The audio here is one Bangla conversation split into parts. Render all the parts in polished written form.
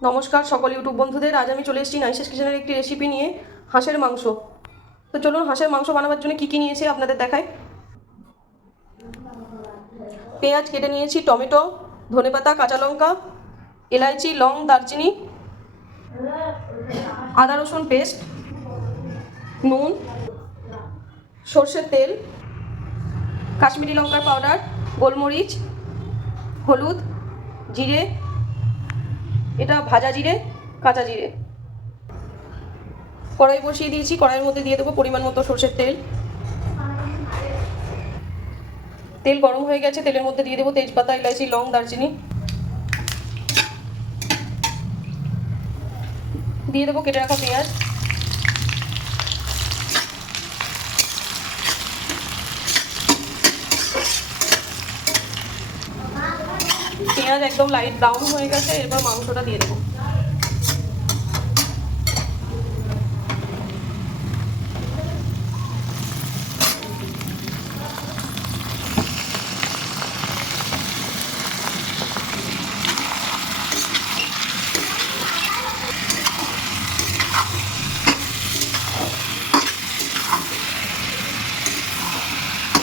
নমস্কার সকল ইউটিউব বন্ধুদের। আজ আমি চলে এসেছি নাইসেস কিচেনের একটি রেসিপি নিয়ে, হাঁসের মাংস। তো চলুন হাঁসের মাংস বানাবার জন্য কী কী নিয়েছি আপনাদের দেখাই। পেঁয়াজ কেটে নিয়েছি, টমেটো, ধনেপাতা, কাঁচা লঙ্কা, এলাইচি, লং, দারচিনি, আদা রসুন পেস্ট, নুন, সর্ষের তেল, কাশ্মীরি লঙ্কার পাউডার, গোলমরিচ, হলুদ, জিরে, এটা ভাজা জিরে, কাঁচা জিরে। কড়াই বসিয়ে দিয়েছি, কড়াইয়ের মধ্যে দিয়ে দেবো পরিমাণ মতো সর্ষের তেল। তেল গরম হয়ে গেছে, তেলের মধ্যে দিয়ে দেবো তেজপাতা, ইলাইচি, লং, দারচিনি, দিয়ে দেবো কেটে রাখা পেঁয়াজ। পেঁয়াজ একদম লাইট ব্রাউন হয়ে গেছে, এরপর মাংসটা দিয়ে দেবো।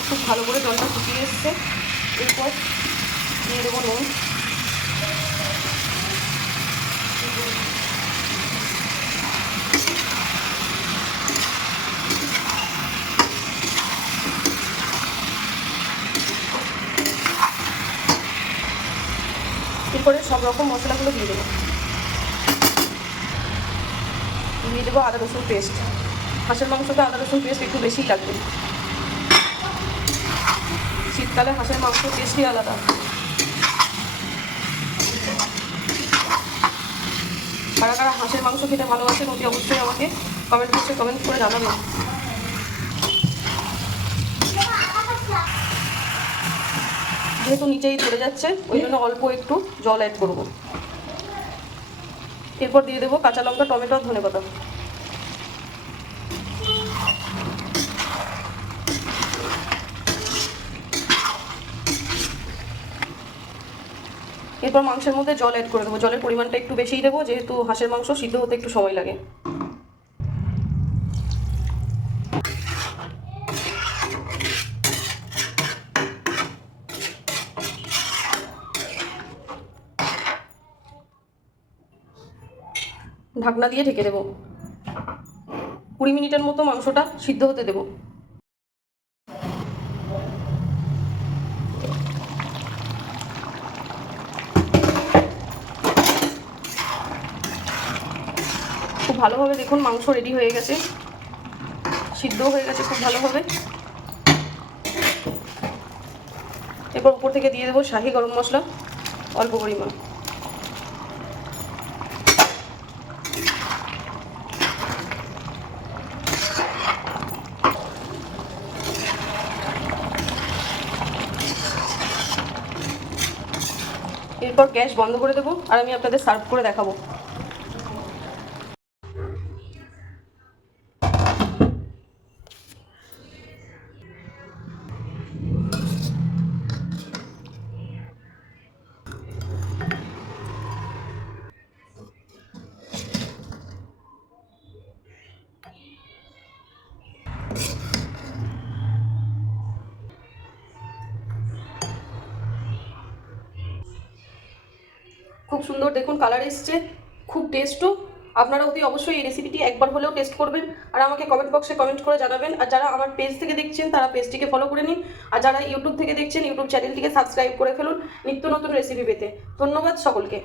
খুব ভালো করে জলটা ফুটিয়ে এসছে, এরপর দিয়ে দেবো নুন, এরপরে সব রকম মশলাগুলো দিয়ে দেবো। দিয়ে দেবো আদা রসুন পেস্ট। হাঁসের মাংসতে আদা রসুন পেস্ট একটু বেশিই লাগবে, শীতকালে হাঁসের মাংস টেস্টই আলাদা। কারা কারা হাঁসের মাংস খেতে ভালোবাসেন অতি অবশ্যই আমাকে কমেন্ট বক্সে কমেন্ট করে জানাবেন। যেহেতু নিচেই ধরে যাচ্ছে, ওই জন্য অল্প একটু জল অ্যাড করব। এরপর দিয়ে দেবো কাঁচা লঙ্কা, টমেটো, ধনেপাতা। এরপর মাংসের মধ্যে জল অ্যাড করে দেবো। জলের পরিমাণটা একটু বেশিই দেবো, যেহেতু হাঁসের মাংস সিদ্ধ হতে একটু সময় লাগে। ঢাকনা দিয়ে ঢেকে দেবো। 20 মিনিটের মতো মাংসটা সিদ্ধ হতে দেবো। খুব ভালোভাবে দেখুন মাংস রেডি হয়ে গেছে, সিদ্ধ হয়ে গেছে খুব ভালোভাবে। এরপর উপর থেকে দিয়ে দেবো শাহি গরম মশলা অল্প পরিমাণ। এরপর গ্যাস বন্ধ করে দেবো আর আমি আপনাদের সার্ভ করে দেখাবো। খুব সুন্দর দেখুন কালার এসছে, খুব টেস্টও। আপনারা অতি অবশ্যই এই রেসিপিটি একবার হলেও টেস্ট করবেন আর আমাকে কমেন্ট বক্সে কমেন্ট করে জানাবেন। আর যারা আমার পেজ থেকে দেখছেন তারা পেজটিকে ফলো করে নিন, আর যারা ইউটিউব থেকে দেখছেন ইউটিউব চ্যানেলটিকে সাবস্ক্রাইব করে ফেলুন নিত্য নতুন রেসিপি পেতে। ধন্যবাদ সকলকে।